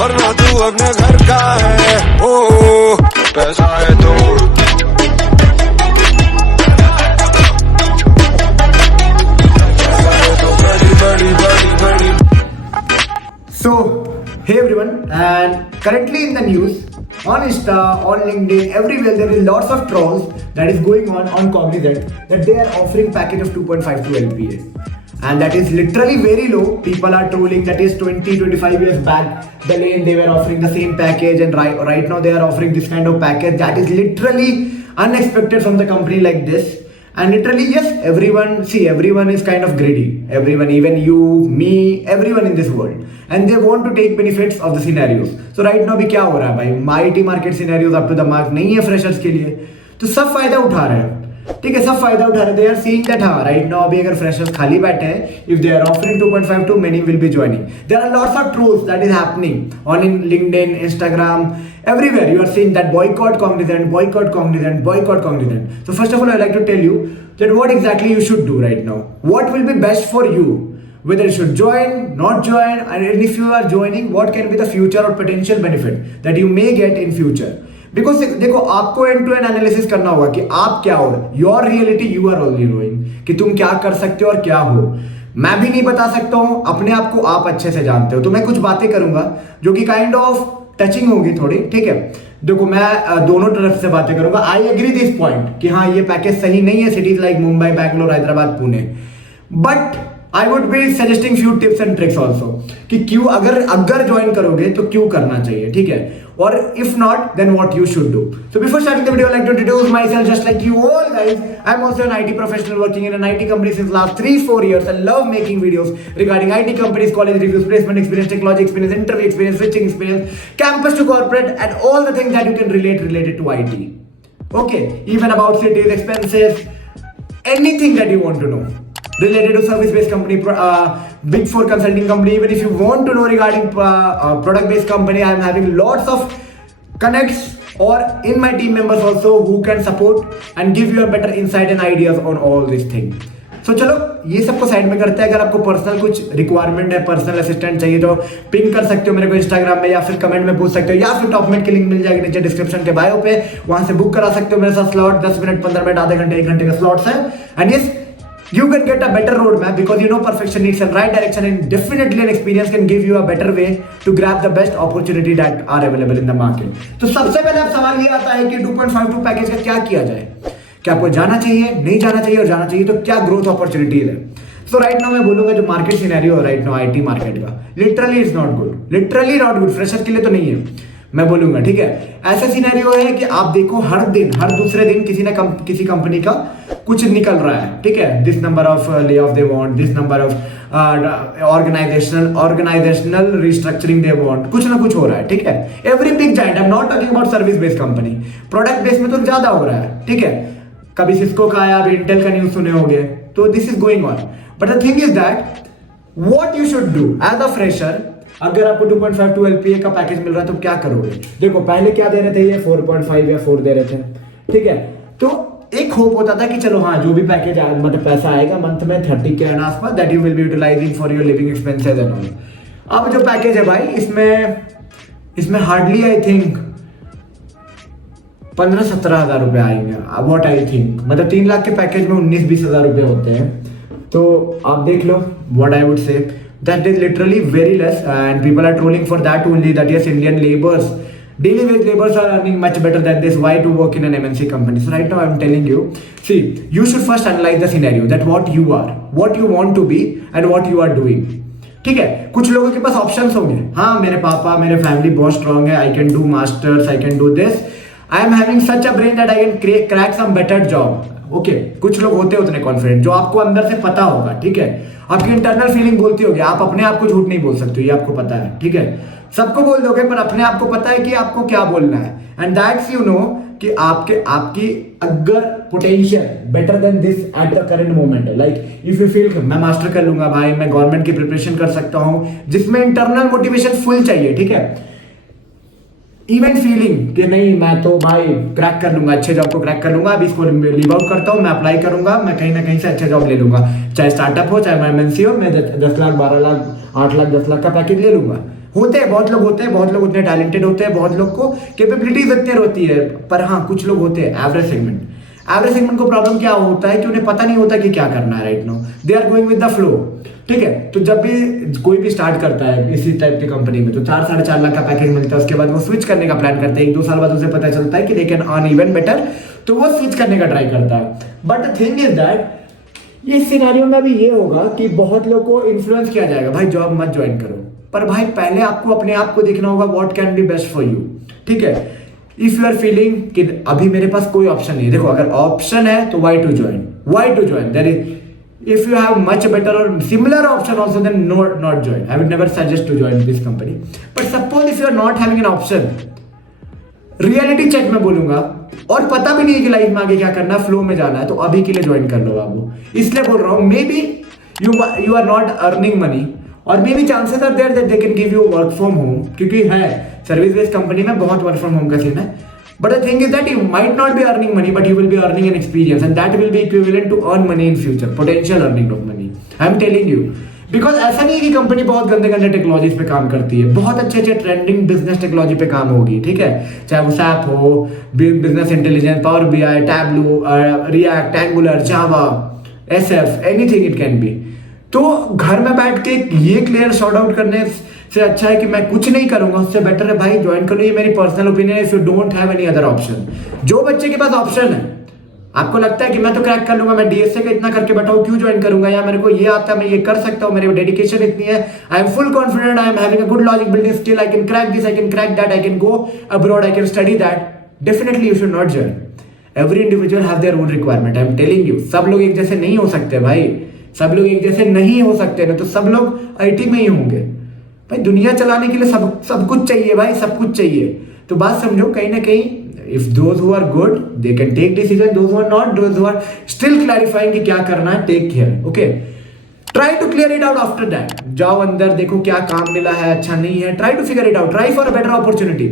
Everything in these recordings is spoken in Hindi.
वरना तू अपने घर का है। ओ पैसा है तो बड़ी बड़ी बड़ी। So, hey everyone, and currently in the news, on Insta, on LinkedIn, everywhere there is lots of trolls that is going on Cognizant that they are offering package of 2.52 LPA. And that is literally very low. People are trolling that is 20-25 years back, the lane they were offering the same package, and right now they are offering this kind of package that is literally unexpected from the company like this. And literally, yes, everyone is kind of greedy. Everyone, even you, me, everyone in this world. And they want to take benefits of the scenarios. So right now भी क्या हो रहा है भाई, IT market scenarios up to the mark नहीं है freshers के लिए, तो सब फायदा उठा रहे हैं। ठीक है, सब फायदा उठा रहे हैं। They are seeing that हाँ, right now अभी अगर freshers खाली बैठे हैं, if they are offering 2.52, many will be joining. There are lots of trolls that is happening on in LinkedIn, Instagram, everywhere. You are seeing that boycott Cognizant, boycott Cognizant, boycott Cognizant. So first of all, I like to tell you that what exactly you should do right now. What will be best for you? Whether you should join, not join, and if you are joining, what can be the future or potential benefit that you may get in future? Because देखो, आपको एंड टू एंड एनालिसिस करना होगा कि आप क्या हो, your reality you are only knowing, कि तुम क्या कर सकते हो और क्या हो। मैं भी नहीं बता सकता हूं, अपने आप को आप अच्छे से जानते हो। तो मैं कुछ बातें करूंगा जो कि काइंड ऑफ टचिंग होगी थोड़ी, ठीक है। देखो, मैं दोनों तरफ से बातें करूंगा। आई एग्री दिस पॉइंट कि हाँ, ये पैकेज सही नहीं है cities like Mumbai, Bangalore, Hyderabad, Pune, but I would be suggesting few tips and tricks also कि क्यों अगर ज्वाइन करोगे तो क्यों करना चाहिए, ठीक है। Or if not, then what you should do. So before starting the video, I'd like to introduce myself just like you all guys. I'm also an IT professional working in an IT company since last 3-4 years. I love making videos regarding IT companies, college reviews, placement experience, technology experience, interview experience, switching experience, campus to corporate, and all the things that you can related to IT. Okay, even about cities, expenses, anything that you want to know related to service-based company, big four consulting company. Even if you want to know regarding product-based company, I am having lots of connects or in my team members also who can support and give you a better insight and ideas on all these things. So चलो, ये सबको साइड में करते हैं। अगर आपको पर्सनल कुछ रिक्वायरमेंट है, पर्सनल असिस्टेंट चाहिए, तो पिंग कर सकते हो मेरे को इंस्टाग्राम में, या फिर कमेंट में पूछ सकते हो, या फिर टॉप मिनट की लिंक मिल जाएगी नीचे डिस्क्रिप्शन के बायो पे, वहां से बुक करा सकते हो मेरे साथ स्लॉट। 10 मिनट, 15 मिनट, आधे घंटे, 1 घंटे का स्लॉट्स है। And yes, you can get a better roadmap because you know perfection needs a right direction, and definitely an experience can give you a better way to grab the best opportunity that are available in the market. तो सबसे पहले अब सवाल ये आता है कि 2.52 पैकेज का क्या किया जाए, क्या आपको जाना चाहिए, नहीं जाना चाहिए, और जाना चाहिए तो क्या ग्रोथ अपॉर्चुनिटीज है। सो राइट नाउ मैं बोलूंगा जो मार्केट सिनेरियो है राइट नाउ आईटी मार्केट का, literally is not good, literally not good. Fresher के लिए तो नहीं है, मैं बोलूंगा, ठीक है। ऐसा सिनेरियो है कि आप देखो हर दिन, हर दूसरे दिन किसी कंपनी का कुछ निकल रहा है, ठीक है। This number of lay off they want, this number of organisational restructuring they want, कुछ ना कुछ हो रहा है, ठीक है। Every big giant, I am not talking about service based company, product based में तो ज्यादा हो रहा है, ठीक है। कभी सिस्को का आया, अभी इंटेल का न्यूज सुने होंगे, तो this is going on. But the thing is that what you should do as a fresher. अगर आपको 2.52 LPA का पैकेज मिल रहा है तो क्या करोगे। देखो, पहले क्या दे रहे थे, ये 4.5 या 4 दे रहे थे, ठीक है। तो एक होप होता था कि चलो हाँ, जो भी पैकेज मतलब पैसा आएगा मंथ में 30 के आसपास, that you will be utilising for your living expenses and all. अब जो पैकेज है भाई, इसमें हार्डली आई थिंक 15-17 हजार रुपए आएंगे, व्हाट आई थिंक। मतलब 3 लाख के पैकेज में 19-20 हजार रुपए होते हैं। तो आप देख लो, what I would say that is literally very less, and people are trolling for that only, that yes, Indian daily wage laborers are earning much better than this, why to work in an MNC company. So right now I'm telling you, see, you should first analyze the scenario, that what you are, what you want to be, and what you are doing, ठीक है। कुछ लोगों के पास ऑप्शंस होंगे, हाँ मेरे पापा, मेरे फैमिली बहुत स्ट्रॉन्ग है, I can do masters, I can do this, I am having such a brain that I can crack some better job. Okay, कुछ लोग होते हैं उतने कॉन्फिडेंट, जो आपको अंदर से पता होगा, ठीक है। आपकी इंटरनल फीलिंग बोलती होगी, आप अपने आप को झूठ नहीं बोल सकते, ये आपको पता है, ठीक है। सबको बोल दोगे, पर अपने आप को पता है कि आपको क्या बोलना है, एंड दैट्स यू नो कि आपकी अगर potential better than this at the current moment है। लाइक इफ यू फील मैं मास्टर कर लूंगा भाई, मैं गवर्नमेंट की प्रिपरेशन कर सकता हूं, जिसमें इंटरनल मोटिवेशन फुल चाहिए, ठीक है। इवन फीलिंग कि नहीं मैं तो भाई क्रैक कर लूंगा, अच्छे जॉब को क्रैक कर लूंगा, अभी इसको लीव आउट करता हूँ, मैं अप्लाई करूंगा, मैं कहीं ना कहीं से अच्छा जॉब ले लूंगा, चाहे स्टार्टअप हो चाहे मैं एमएनसी हो, मैं 10 लाख 12 लाख 8 लाख 10 लाख का पैकेज ले लूंगा, होते हैं, बहुत लोग होते हैं, बहुत लोग उतने टैलेंटेड होते हैं, बहुत लोग को कैपेबिलिटीज इतनी होती है, पर हाँ कुछ लोग होते हैं एवरेज सेगमेंट। एवरेज सेगमेंट को प्रॉब्लम क्या होता है कि उन्हें पता नहीं होता कि क्या करना है right now, they are going with the flow. ठीक है, तो जब भी कोई भी स्टार्ट करता है इसी टाइप की कंपनी में तो 4-4.5 लाख का पैकेज मिलता है, उसके बाद वो स्विच करने का प्लान करते हैं, 1-2 साल बाद उसे पता चलता है कि they can earn even better, तो वो स्विच करने का ट्राई करता है। But the thing is that ये सिनेरियो में भी ये होगा कि बहुत लोगों को इन्फ्लुएंस किया जाएगा, भाई जॉब मत ज्वाइन करो, पर भाई पहले आपको अपने आप को देखना होगा what can be best for you. ठीक है, इफ यू आर फीलिंग कि अभी मेरे पास कोई ऑप्शन नहीं है, देखो अगर ऑप्शन है तो why to join, there is if you have much better or similar option also, then not join. I would never suggest to join this company. But suppose if you are not having an option, reality check में बोलूंगा, और पता भी नहीं है कि लाइफ में आगे क्या करना है, फ्लो में जाना है, तो अभी के लिए ज्वाइन कर लो बाबू। इसलिए बोल रहा हूँ maybe you are not earning money, और maybe chances are there that they can give you work from home, क्योंकि है सर्विस बेस्ड कंपनी में बहुत वर्क फ्रॉम होम का सीन है। But the thing is that you might not be earning money, but you will be earning an experience, and that will be equivalent to earn money in future, potential earning of money. I am telling you, because ऐसा नहीं है कि कंपनी बहुत गंदे गंदे टेक्नोलॉजीज पे काम करती है, बहुत अच्छे अच्छे ट्रेंडिंग बिजनेस टेक्नोलॉजी पे काम होगी। ठीक है, चाहे वो सैप हो, business intelligence, power BI, tableau, react, angular, Java, SF, anything it can be. तो घर में बैठ के ये क्लियर सॉर्ट आउट करने से अच्छा है कि मैं कुछ नहीं करूंगा, उससे बेटर है भाई ज्वाइन करो। ये मेरी पर्सनल ओपिनियन है, if you don't have any other option. जो बच्चे के पास ऑप्शन है, आपको लगता है कि मैं तो क्रैक कर लूंगा, मैं डीएसए का इतना करके बैठा हूं, क्यों ज्वाइन करूंगा, या मेरे को ये आता है, मैं ये कर सकता हूं, मेरी डेडिकेशन इतनी है, I am full confident, I am having a good logic building skill, I can crack this, I can crack that, I can go abroad, I can study that, definitely you should not join. Every individual have their own requirement, I am telling you. सब लोग एक जैसे नहीं हो सकते भाई, सब लोग एक जैसे नहीं हो सकते ना, तो सब लोग आईटी में ही होंगे भाई। दुनिया चलाने के लिए सब कुछ चाहिए भाई, सब कुछ चाहिए। तो बात समझो, कहीं ना कहीं if those who are good they can take decision, those who are not, those who are still clarifying कि क्या करना है, take care. Okay, try to clear it out after that. जाओ अंदर, देखो क्या काम मिला है, अच्छा नहीं है, try to figure it out, try for a better opportunity.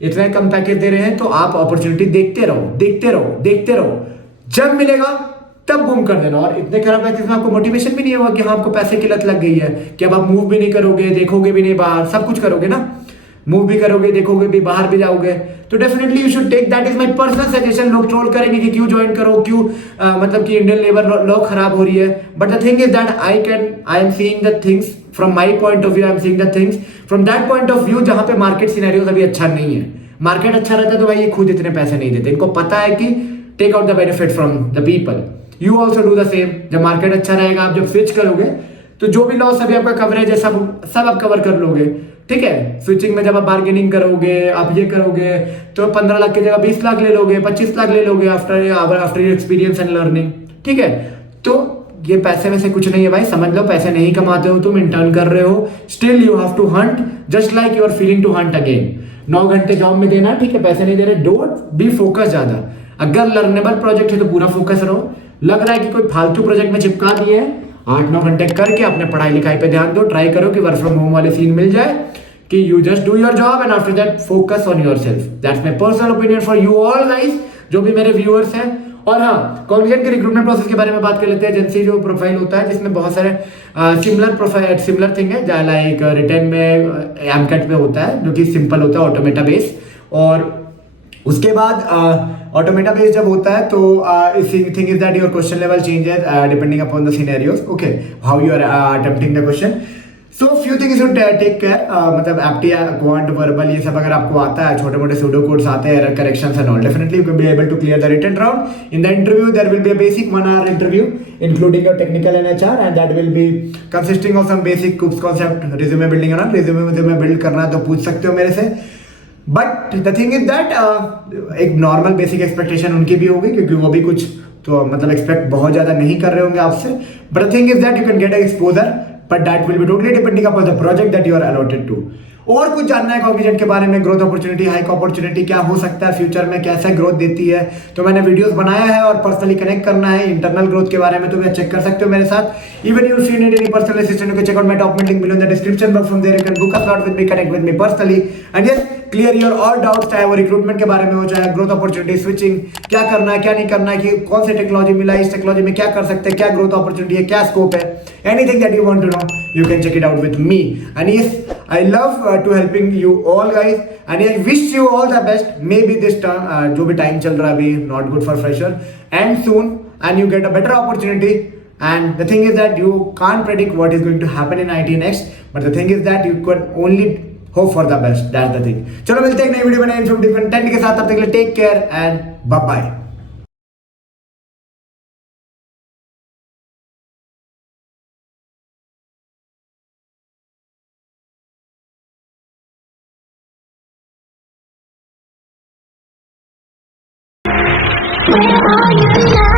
इतने कम पैकेज दे रहे हैं तो आप अपॉर्चुनिटी देखते रहो, देखते रहो, देखते रहो, जब मिलेगा तब बूम कर देना। और इतने खराब पैकेज में आपको मोटिवेशन भी नहीं होगा कि हाँ आपको पैसे की लत लग गई है, कि अब आप मूव भी नहीं करोगे, देखोगे भी नहीं बाहर, सब कुछ करोगे ना, मूव भी करोगे, देखोगे भी, बाहर भी जाओगे, तो definitely you should take, that is my personal suggestion. लोग ट्रोल करेंगे कि क्यों ज्वाइन करो, क्यों मतलब कि इंडियन लेबर लॉ खराब हो रही है, but the thing is that I am seeing the things from my point of view, I am seeing the things from that point of view, जहां पे मार्केट सिनेरियोस अभी अच्छा नहीं है। मार्केट अच्छा रहता है तो भाई ये खुद इतने पैसे नहीं देते, इनको पता है कि take out the benefit from the people. You also do the same. जब मार्केट अच्छा रहेगा, आप जब स्विच करोगे तो जो भी लॉस अभी आपका कवरेज है सब आप कवर कर लोगे। ठीक है, स्विचिंग में जब आप बार्गेनिंग करोगे, आप ये करोगे, तो 15 लाख की जगह 20 लाख ले लोगे, 25 लाख ले लोगे आफ्टर एक्सपीरियंस एंड लर्निंग। ठीक है, तो ये पैसे में से कुछ नहीं है भाई, समझ लो पैसे नहीं कमाते हो तुम, इंटर्न कर रहे हो, still you have to hunt just like you are feeling to hunt again. 9 घंटे जॉब में देना, ठीक है, पैसे नहीं दे रहे, डोंट बी फोकस ज्यादा। अगर लर्नेबल प्रोजेक्ट है तो पूरा फोकस रहो। लग रहा है कि कोई फालतू प्रोजेक्ट में चिपका दिए, 8-9 घंटे करके अपने पढ़ाई लिखाई पे ध्यान दो। ट्राई करो कि वर्क फ्रॉम होम वाले सीन मिल जाए, कि you just do your job and after that focus on yourself. That's my personal opinion for you all guys, जो भी मेरे व्यूअर्स हैं। और हाँ, कॉग्निजेंट के रिक्रूटमेंट प्रोसेस के बारे में बात कर लेते हैं। एजेंसी जो प्रोफाइल होता है जिसमें बहुत सारे सिमिलर थिंग है, लाइक रिटर्न में एमकैट पे होता है जो कि सिंपल होता है, ऑटोमेटा बेस। और उसके बाद ऑटोमेटा बेस जब होता है तो thing is that your question level changes depending upon the scenarios, okay, how you are attempting the question. So few things you take care, मतलब एप्टी, क्वांट, वर्बल, ये सब अगर आपको आता है, छोटे मोटे सूडो कोड्स आते हैं, error corrections and all, definitely you can be able to clear the written round. In the interview there will be a basic 1 hour interview including your technical and HR, and that will be consisting of some basic कुप्स कॉन्सेप्ट, रिज्यूमे बिल्डिंग है ना, रिज्यूमे बिल्ड करना है तो पूछ सकते हो मेरे से। But the thing is that एक नॉर्मल बेसिक एक्सपेक्टेशन उनकी भी होगी, क्योंकि वो भी कुछ तो मतलब एक्सपेक्ट बहुत ज्यादा नहीं कर रहे होंगे आपसे। But the thing is that you can get exposure, but that will be totally depending upon the project that you are allotted to. और कुछ जानना है कॉग्निजेंट के बारे में, ग्रोथ अपॉर्चुनिटी, हाइक अपॉर्चुनिटी क्या हो सकता है फ्यूचर में, कैसे ग्रोथ देती है, तो मैंने वीडियोस बनाया है। और पर्सनली कनेक्ट करना है इंटरनल ग्रोथ के बारे में तो भी चेक कर सकते हो मेरे साथ। Even if you need any personal assistant, you can check out my top link below in the description box, from there you can book a slot with me, connect with me personally, and yes clear your all doubts, चाहे वो रिक्रूटमेंट के बारे में हो, चाहे ग्रोथ अपॉर्चुनिटी, स्विचिंग, क्या करना है क्या नहीं करना है, कि कौन सी टेक्नोलॉजी मिला है, इस टेक्नोलॉजी में क्या कर सकते हैं, क्या ग्रोथ अपॉर्चुनिटी है, क्या स्कोप है, anything that you want to know you can check it out with me. And yes, I love to helping you all guys, and I wish you all the best. Maybe this term जो भी time चल रहा है अभी not good for fresher, and soon and you get a better opportunity. And the thing is that you can't predict what is going to happen in IT next, but the thing is that you can only hope for the best. That's the thing. चलो मिलते हैं एक नई वीडियो में नए इन्फॉर्मेटिव कंटेंट के साथ. तब तक के लिए take care and bye bye. Where are you now?